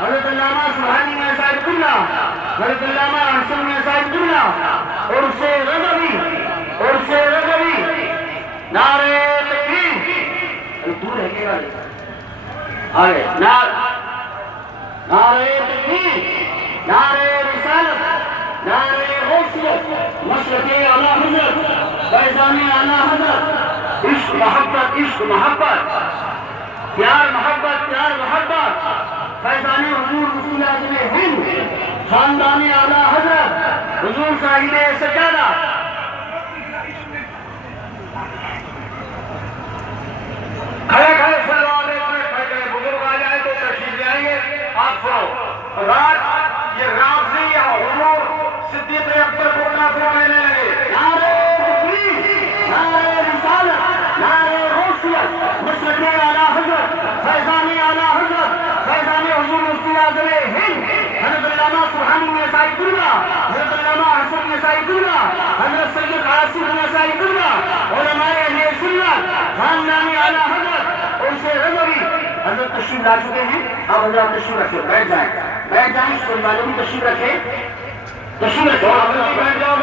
حضرت علامہ سبحانی میں صاحب قبلہ، حضرت علامہ حسن میں صاحب قبلہ، عرس رضوی، نعرہ تکبیر، دور ہے کیا آگے، نعرہ تکبیر، نعرہ رسالت، نعرہ غوثیت، مشرق اعلیٰ حضرت، فیضان اعلیٰ حضرت، عشق محبت، پیار محبت، فیضان حضور رسول اعظم ہند، خاندان اعلیٰ حضرت، حضور صاحب سجادہ۔ کھڑے سلوات میں بزرگ آ جائے تو تشریف لے آئیں گے، آپ سنو رات یہ رافضی یا حضور صدیق اکبر کو کافر کہنے لگے، نعرہ تکبیر، نعرہ رسالت، نعرہ غوثیت، مشرق اعلیٰ حضرت، فیضان اعلیٰ حضرت، فیضان حضور مفتی اعظم ہند، حضرت علامہ سبحانی میں صاحب قبلہ، حضرت علامہ حسن میں صاحب قبلہ، حضرت سید قاسم میں صاحب قبلہ، علماء اہل سنت، خاندان اعلیٰ حضرت، عرس رضوی۔ حضرت تشریف لا چکے ہیں، اب حضرت تشریف رکھے، بیٹھ جائیں، سن والے بھی تشریف رکھے، بیٹھ جاؤ۔